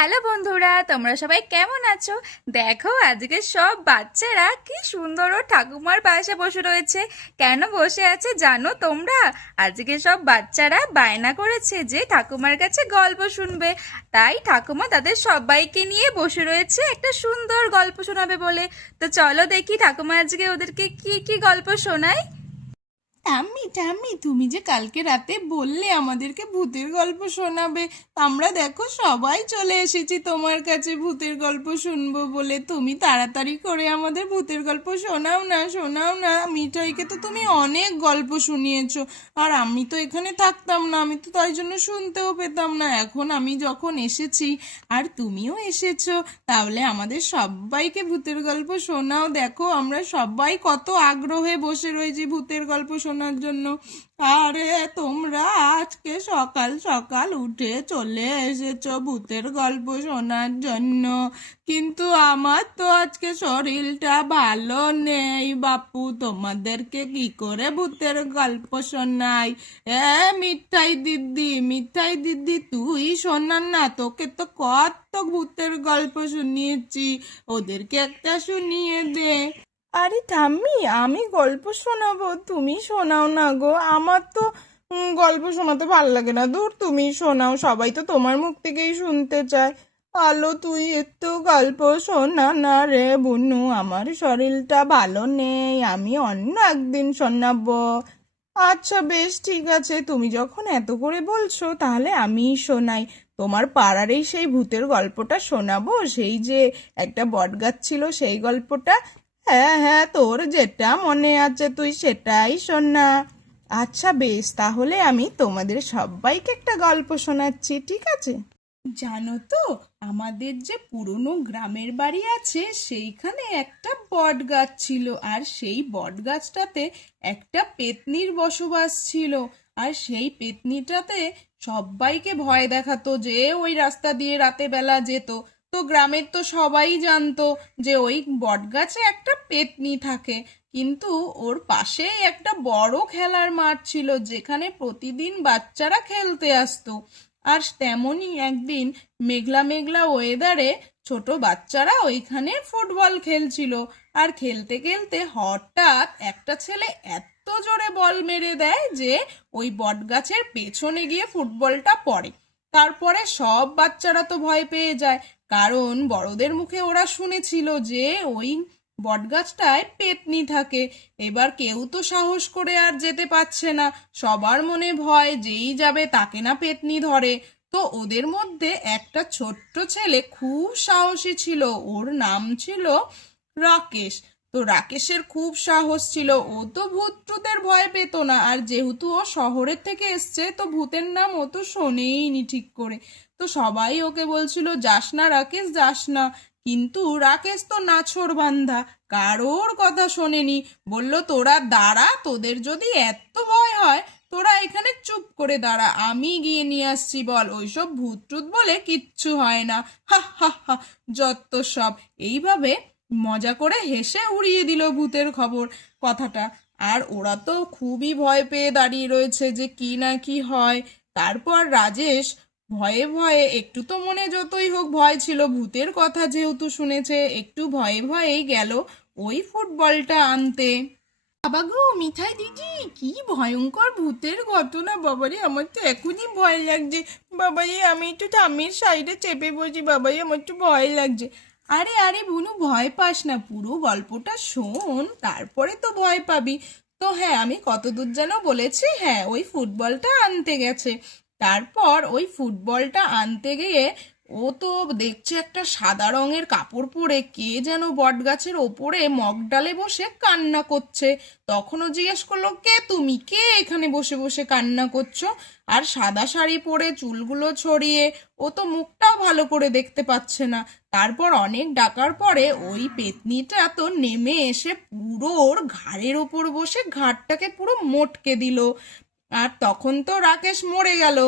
Hello বন্ধুরা, তোমরা সবাই কেমন আছো? দেখো আজকে সব বাচ্চারা কি সুন্দর ও ঠাকুমার পাশে বসে রয়েছে। কেন বসে আছে জানো তোমরা? আজকে সব বাচ্চারা বায়না করেছে যে ঠাকুমার কাছে গল্প শুনবে। তাই ঠাকুমা তাদের সবাইকে নিয়ে বসে রয়েছে একটা সুন্দর গল্প শোনাবে বলে। তো চলো দেখি ঠাকুমা আজকে ওদেরকে কি কি গল্প শোনায়। ঠাম্মি ঠাম্মি, তুমি যে কালকে রাতে বললে আমাদেরকে ভূতের গল্প শোনাবে, আমরা দেখো সবাই চলে এসেছি তোমার কাছে ভূতের গল্প শুনবো বলে। তুমি তাড়াতাড়ি করে আমাদের ভূতের গল্প শোনাও না, শোনাও না। মিঠাইকে তো তুমি অনেক গল্প শুনিয়েছো, আর আমি তো এখানে থাকতাম না, আমি তো তাই জন্য শুনতেও পেতাম না। এখন আমি যখন এসেছি আর তুমিও এসেছো, তাহলে আমাদের সবাইকে ভূতের গল্প শোনাও। দেখো আমরা সবাই কত আগ্রহে বসে রয়েছি ভূতের গল্প শোনার জন্য। আরে তোমরা আজকে সকাল সকাল উঠে চলে এসেছো ভূতের গল্প শোনার জন্য, কিন্তু আমার তো আজকে শরীরটা ভালো নেই বাপু, তোমাদেরকে কি করে ভূতের গল্প শোনাই? মিঠাই দিদি, মিঠাই দিদি তুই শোনান না, তোকে তো কত ভূতের গল্প শুনিয়েছি, ওদেরকে একটা শুনিয়ে দে। আরে ঠাম্মি, আমি গল্প শোনাবো, তুমি শোনাও না গো। আমার তো গল্প শোনাতে ভালো লাগে না, দূর তুমি শোনাও, সবাই তো তোমার মুখ থেকেই শুনতে চায়। আলো তুই একটু গল্প শোনা না রে বুনু, আমার শরীরটা ভালো নেই, আমি অন্য একদিন শোনাবো। আচ্ছা বেশ ঠিক আছে, তুমি যখন এত করে বলছো তাহলে আমিই শোনাই। তোমার পাড়ারই সেই ভূতের গল্পটা শোনাবো, সেই যে একটা বটগাছ ছিল সেই গল্পটা। হ্যাঁ হ্যাঁ, তোর যেটা মনে আছে তুই সেটাই শোনা। আচ্ছা বেশ, তাহলে আমি তোমাদের সবাইকে একটা গল্প শোনাচ্ছি, ঠিক আছে? জানো তো, আমাদের যে পুরনো গ্রামের বাড়ি আছে সেইখানে একটা বট গাছ ছিল, আর সেই বট গাছটাতে একটা পেত্নির বসবাস ছিল। আর সেই পেত্নিটাতে সবাইকে ভয় দেখাতো, যে ওই রাস্তা দিয়ে রাতে বেলা যেত তো গ্রামের তো সবাই জানতো যে ওই বট গাছে একটা পেত্নী থাকে। কিন্তু ওর পাশেই একটা বড় খেলার মাঠ ছিল, যেখানে প্রতিদিন বাচ্চারা খেলতে আসতো। আর তেমনই একদিন মেঘলা মেঘলা ওয়েদারে ছোট বাচ্চারা ওইখানে ফুটবল খেলছিল। আর খেলতে খেলতে হঠাৎ একটা ছেলে এত জোরে বল মেরে দেয় যে ওই বটগাছের পেছনে গিয়ে ফুটবলটা পড়ে। তারপরে সব বাচ্চারা তো ভয় পেয়ে যায়, কারণ বড়দের মুখে ওরা শুনেছিল যে ওই বটগাছটায় পেত্নী থাকে। এবার কেউ তো সাহস করে আর যেতে পারছে না, সবার মনে ভয়, যেই যাবে তাকে না পেত্নী ধরে। তো ওদের মধ্যে একটা ছোট্ট ছেলে খুব সাহসী ছিল, ওর নাম ছিল রাকেশ। তো রাকেশের খুব সাহস ছিল, ও তো ভূত টুতের ভয় পেত না, আর যেহেতু ও শহরের থেকে এসছে তো ভূতের নাম ও তো শোনেইনি ঠিক করে। তো সবাই ওকে বলছিল যাস না রাকেশ, যাস না। কিন্তু রাকেশ তো নাছোড়বান্দা, কারোর কথা শোনেনি। বলল তোরা দাঁড়া, তোদের যদি এত ভয় হয় তোরা এখানে চুপ করে দাঁড়া, আমি গিয়ে নিয়ে আসছি বল, ওইসব ভূত টুত বলে কিচ্ছু হয় না। হা হা হা, যত সব। এইভাবে মজা করে হেসে উড়িয়ে দিল ভূতের খবর কথাটা। আর ওরা তো খুবই ভয় পেয়ে দাঁড়িয়ে রয়েছে যে কি না কি হয়। তারপর রাজেশ ভয়ে ভয়ে, একটু তো মনে যতই হোক ভয় ছিল, ভূতের কথা যেহেতু শুনেছে একটু ভয়ে ভয়েই গেল ওই ফুটবলটা আনতে। বাবা গো মিঠাই দিদি, কি ভয়ঙ্কর ভূতের ঘটনা বাবারে, আমার তো এখনই ভয় লাগছে। বাবারে আমি একটু ঠাম্মির সাইডে চেপে বসি, বাবারে আমার একটু ভয় লাগছে। আরে আরে বুনু, ভয় পাস না, পুরো গল্পটা শোন, তারপরে তো ভয় পাবি। তো হ্যাঁ, আমি কতদূর যেন বলেছি, হ্যাঁ ওই ফুটবলটা আনতে গেছে। তারপর ওই ফুটবলটা আনতে গিয়ে ও তো দেখছে একটা সাদা রঙের কাপড় পরে কে যেন বটগাছের ওপরে মগডালে বসে কান্না করছে। তখনও জিজ্ঞেস করলো, কে তুমি, কে এখানে বসে বসে কান্না করছো? আর সাদা শাড়ি পরে চুলগুলো ছড়িয়ে, ও তো মুখটাও ভালো করে দেখতে পাচ্ছে না। তারপর অনেক ডাকার পরে ওই পেতনিটা তো নেমে এসে পুরো ওর ঘাড়ের ওপর বসে ঘাড়টাকে পুরো মোটকে দিল। আর তখন তো রাকেশ মরে গেল।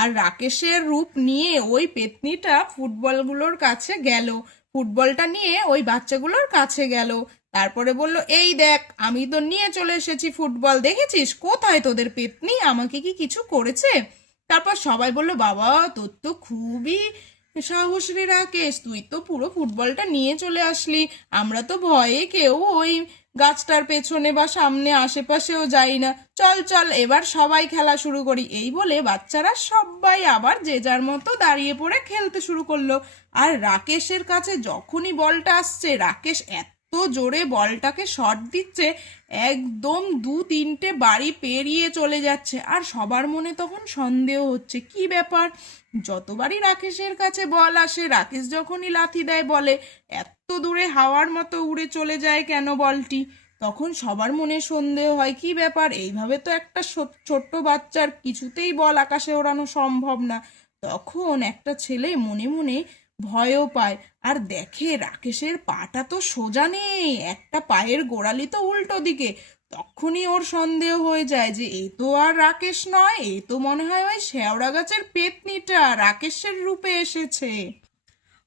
আর রাকেশের রূপ নিয়ে ওই পেতনিটা ফুটবলগুলোর কাছে গেল, ফুটবলটা নিয়ে ওই বাচ্চাগুলোর কাছে গেল। তারপরে বলল, এই দেখ আমি তো নিয়ে চলে এসেছি ফুটবল, দেখেছিস কোথায় তোদের পেতনি, আমাকে কি কিছু করেছে? তারপর সবাই বলল, বাবা তোর তো খুবই সাহস রে রাকেশ, তুই তো পুরো ফুটবলটা নিয়ে চলে আসলি। আমরা তো ভয়ে কেউ ওই গাছটার পেছনে বা সামনে আশেপাশেও যাই না। চল চল, এবার সবাই খেলা শুরু করি। এই বলে বাচ্চারা সবাই আবার যে যার মতো দাঁড়িয়ে পড়ে খেলতে শুরু করলো। আর রাকেশের কাছে যখনই বলটা আসছে, রাকেশ এত জোরে বলটাকে শট দিচ্ছে, একদম 2-3টে বাড়ি পেরিয়ে চলে যাচ্ছে। আর সবার মনে তখন সন্দেহ হচ্ছে, কি ব্যাপার, যতবারই রাকেশের কাছে বল আসে, রাকেশ যখনই লাথি দেয় বলে, এত দূরে হাওয়ার মতো উড়ে চলে যায় কেন বলটি। তখন সবার মনে সন্দেহ হয়, কি ব্যাপার, এইভাবে তো একটা ছোট্ট বাচ্চার কিছুতেই বল আকাশে ওড়ানো সম্ভব না। তখন একটা ছেলে মনে মনে ভয়ও পায়, আর দেখে রাকেশের পাটা তো সোজা নেই, একটা পায়ের গোড়ালি তো উল্টো দিকে। তখনই ওর সন্দেহ হয়ে যায় যে এ তো আর রাকেশ নয়, এ তো মনে হয় ওই শেওড়া গাছের পেতনিটা রাকেশের রূপে এসেছে।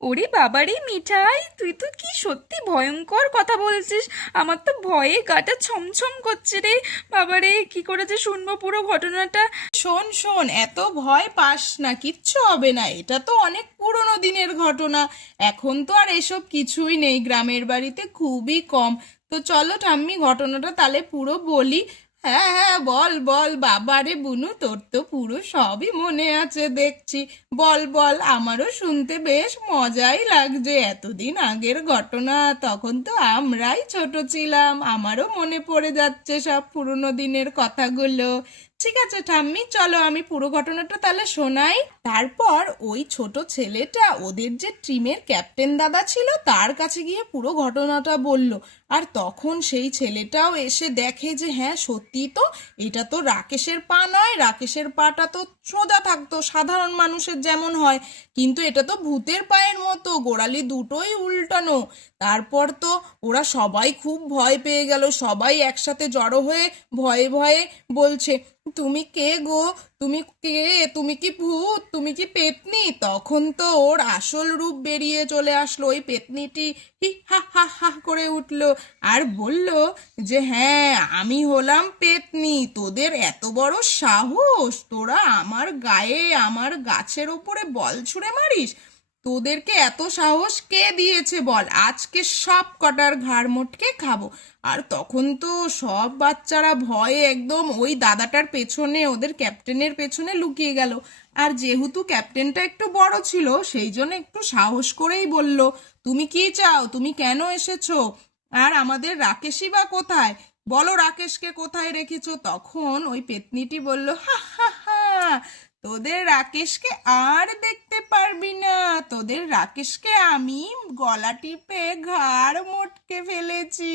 ওরে বাবারে মিঠাই, তুই তো কি সত্যি ভয়ঙ্কর কথা বলছিস। আমার তো ভয়ে গাটা ছমছম করছে রে। বাবারে, কি করে যে শুনবো পুরো ঘটনাটা। শোন শোন, এত ভয় পাস না, কিচ্ছু হবে না, এটা তো অনেক পুরনো দিনের ঘটনা। এখন তো আর এসব কিছুই নেই, গ্রামের বাড়িতে খুবই কম। তো চলো ঠাম্মি, ঘটনাটা তাহলে পুরো বলি। হ্যাঁ হ্যাঁ, বল বল, বাবারে বুনু, তোর তো পুরো সবই মনে আছে দেখছি। বল বল, আমারও শুনতে বেশ মজাই লাগছে। এতদিন আগের ঘটনা, তখন তো আমরাই ছোট ছিলাম, আমারও মনে পড়ে যাচ্ছে সব পুরনো দিনের কথাগুলো। ঠিক আছে ঠাম্মি, চলো আমি পুরো ঘটনাটা তাহলে শোনাই। তারপর ওই ছোট ছেলেটা ওদের যে টিমের ক্যাপ্টেন দাদা ছিল তার কাছে গিয়ে পুরো ঘটনাটা বলল। আর তখন সেই ছেলেটাও এসে দেখে যে হ্যাঁ সত্যি তো, এটা তো রাকেশের পা নয়, রাকেশের পাটা তো সোজা থাকতো সাধারণ মানুষের যেমন হয়, কিন্তু এটা তো ভূতের পায়ের মতো, গোড়ালি দুটোই উল্টানো। তারপর তো ওরা সবাই খুব ভয় পেয়ে গেল, সবাই একসাথে জড়ো হয়ে ভয়ে ভয়ে বলছে, তুমি কে গো, তুমি কে, তুমি কি ভূত, তুমি কি পেতনি? তখন তো ওর আসল রূপ বেরিয়ে চলে আসলো, ওই পেতনিটি হি হা হা হা করে উঠলো আর বলল যে হ্যাঁ আমি হলাম পেতনি, তোদের এত বড় সাহস, তোরা আমার গায়ে আমার গাছের ওপরে বল ছুঁড়ে মারিস, তোদেরকে এত সাহস কে দিয়েছে বল, আজকে সব কটার ঘাড় মোটকে খাবো। আর তখন তো সব বাচ্চারা ভয়ে একদম ওই দাদাটার পেছনে, ওদের ক্যাপ্টেনের পেছনে লুকিয়ে গেল। আর যেহেতু ক্যাপ্টেনটা একটু বড় ছিল, সেই জন্য একটু সাহস করেই বলল, তুমি কি চাও, তুমি কেন এসেছো, আর আমাদের রাকেশই বা কোথায়, বলো রাকেশকে কোথায় রেখেছো? তখন ওই পেতনিটি বলল, হা হা হা, তোদের রাকেশকে আর দেখতে পারবি না, তোদের রাকেশকে আমি গলা টিপে ঘাড় মোটকে ফেলেছি,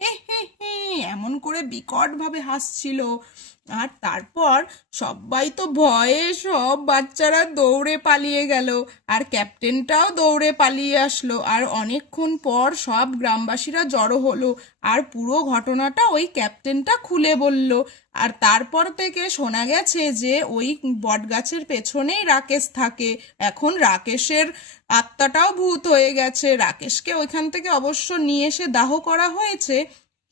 হি হি হি, এমন করে বিকট ভাবে হাসছিল। আর তারপর সবাই তো ভয়ে, সব বাচ্চারা দৌড়ে পালিয়ে গেল, আর ক্যাপ্টেনটাও দৌড়ে পালিয়ে আসলো। আর অনেকক্ষণ পর সব গ্রামবাসীরা জড়ো হলো, আর পুরো ঘটনাটা ওই ক্যাপ্টেনটা খুলে বলল। আর তারপর থেকে শোনা গেছে যে ওই বটগাছের পেছনেই রাকেশ থাকে। এখন রাকেশের আত্মাটাও ভূত হয়ে গেছে, রাকেশকে ওইখান থেকে অবশ্য নিয়ে এসে দাহ করা হয়েছে,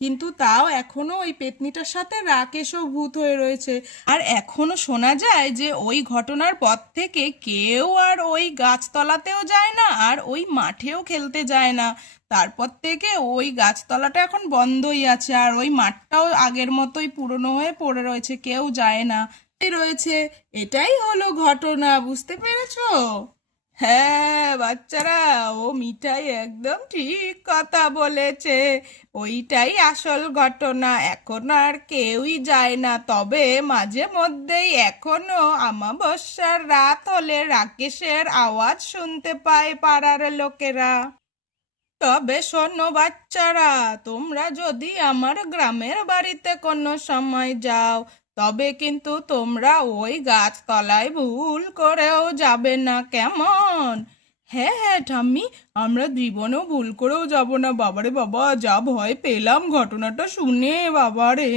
কিন্তু তাও এখনো ওই পেতনিটার সাথে রাকেশও ভূত হয়ে রয়েছে। আর এখনো শোনা যায় যে ওই ঘটনার পর থেকে কেউ আর ওই গাছতলাতেও যায় না, আর ওই মাঠেও খেলতে যায় না। তারপর থেকে ওই গাছতলাটা এখন বন্ধই আছে, আর ওই মাঠটাও আগের মতোই পুরনো হয়ে পড়ে রয়েছে, কেউ যায় না রয়েছে। এটাই হলো ঘটনা, বুঝতে পেরেছো? হ্যাঁ বাচ্চারা, ও মিঠাই একদম ঠিক কথা বলেছে, ওইটাই আসল ঘটনা। এখন আর কেউই যায় না, তবে মাঝে মধ্যেই এখনো আমাবস্যার রাত হলে রাকেশের আওয়াজ শুনতে পায় পাড়ার লোকেরা। তবে শোনো বাচ্চারা, তোমরা যদি আমার গ্রামের বাড়িতে কোনো সময় যাও, তবে কিন্তু তোমরা ওই গাছতলায় ভুল করেও যাবে না, কেমন? হ্যাঁ হ্যাঁ ঠাম্মি, আমরা জীবনেও ভুল করেও যাব না। বাবারে বাবা, যা ভয় পেলাম ঘটনাটা শুনে, বাবারে।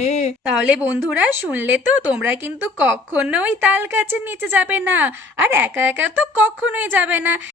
তাহলে বন্ধুরা, শুনলে তো, তোমরা কিন্তু কখনোই তাল গাছের নিচে যাবে না, আর একা একা তো কখনোই যাবে না।